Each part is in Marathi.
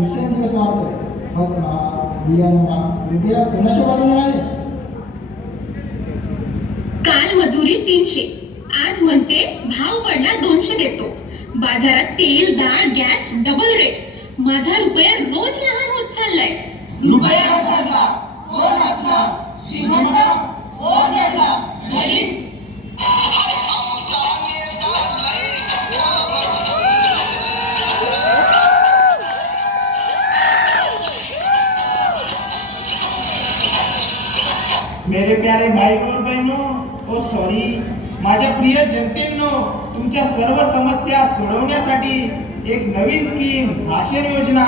दिवसेंदिवस वाढतो. मग रुपया कोणाच्या बाजूने आहे? काल मजुरी 300, आज म्हणते भाव पडला 200 देतो. बाजारात तेल डाळ गॅस डबल रेट. माझा रुपया रोज लहान होत चाललाय. रुपया घसरला, कोण हसला? श्रीमंत कोण रडला? गरीब. मेरे प्यारे भाई और बहनों, ओ सॉरी, माझ्या प्रिय जनतेनो, तुमच्या सर्व समस्या सोडवण्यासाठी एक नवीन स्कीम, राशन योजना.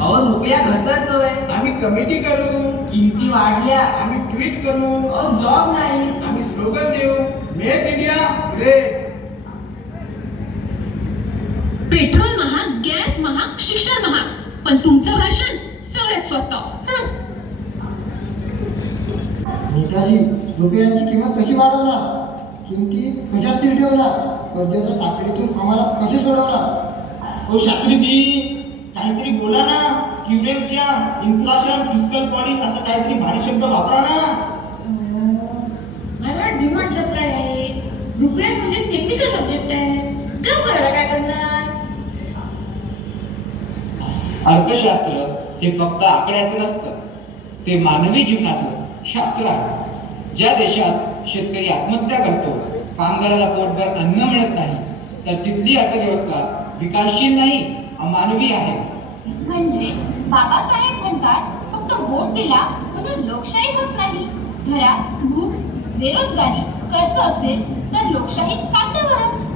अहो रुपया घसरतोय, आम्ही कमिटी करू, किमती वाढल्या, आम्ही ट्विट करू, अहो जॉब नाही. आम्ही स्लोगन देऊ, मेक इंडिया ग्रेट. पेट्रोल महाग, गॅस महाग, शिक्षण महाग, पण तुमचं भाषण सगळ्यात स्वस्त. नेताजी, रुपयांची किंमत कशी वाढवणार? किमती कशा स्थिर ठेवणार? कर्जाच्या साखळीतून आम्हाला कसे सोडवणार? ओ शास्त्रीजी, काहीतरी बोला ना. क्युरेन्सिया, इन्फ्लेशन, फिस्कल पॉलिसी असा काहीतरी भारी शब्द वापरा ना. माझा डिमांड सप्लाय आहे. रुपया म्हणजे टेक्निकल सब्जेक्ट आहे. काम करायला काय करणार? अर्थशास्त्र हे फक्त आकड्याचं नसतं, ते मानवी जीवनाचं शास्त्र आहे. ज्या देशात शेतकरी आत्महत्या करतो, कामगाराला पोटभर अन्न मिळत नाही, तर तिथली अर्थव्यवस्था विकासशील नाही, अमानवी आहे. म्हणजे बाबासाहेब म्हणतात फक्त वोट दिला म्हणून लोकशाही होत नाही. घरात भूक, बेरोजगारी, कर्ज असेल तर लोकशाही कागदावरच.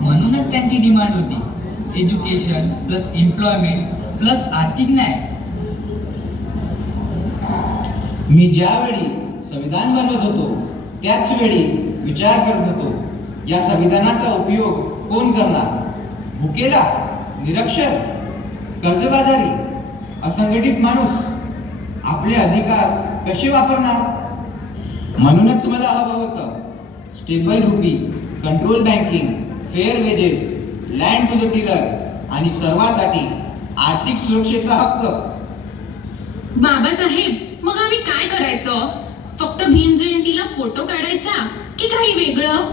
म्हणूनच त्यांची डिमांड होती एज्युकेशन प्लस एम्प्लॉयमेंट प्लस आर्थिक न्याय. मी ज्यावेळी संविधान बनवत होतो त्याच वेळी विचार करत होतो, या संविधानाचा उपयोग कोण करणार? भुकेला, निरक्षर, कर्जबाजारी, असंघटित माणूस आपले अधिकार कसे वापरणार? म्हणूनच मला हवं होतं stable rupee, control banking, fair wages, land to the tiller आणि सर्वांसाठी आर्थिक सुरक्षेचा हक्क. बाबासाहेब, मग आम्ही काय करायचं? फक्त भीम जयंतीला फोटो काढायचा की काही वेगळं?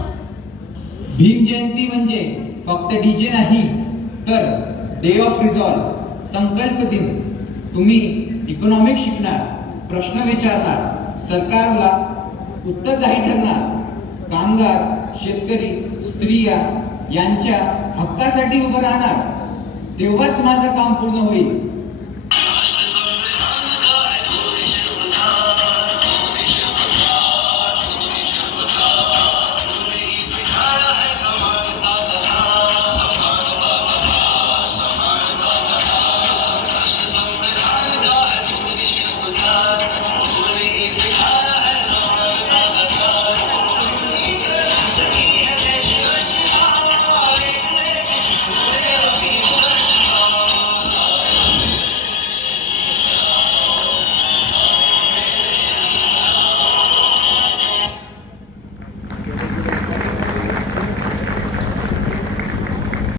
भीम जयंती म्हणजे फक्त डीजे नाही, तर डे ऑफ रिझॉल्व, संकल्प दिन. तुम्ही इकॉनॉमिक्स शिकणार, प्रश्न विचारणार, सरकारला उत्तरदायी ठरणार, कामगार, शेतकरी, स्त्रिया यांच्या हक्कासाठी उभं राहणार. तेव्हाच माझं काम पूर्ण होईल.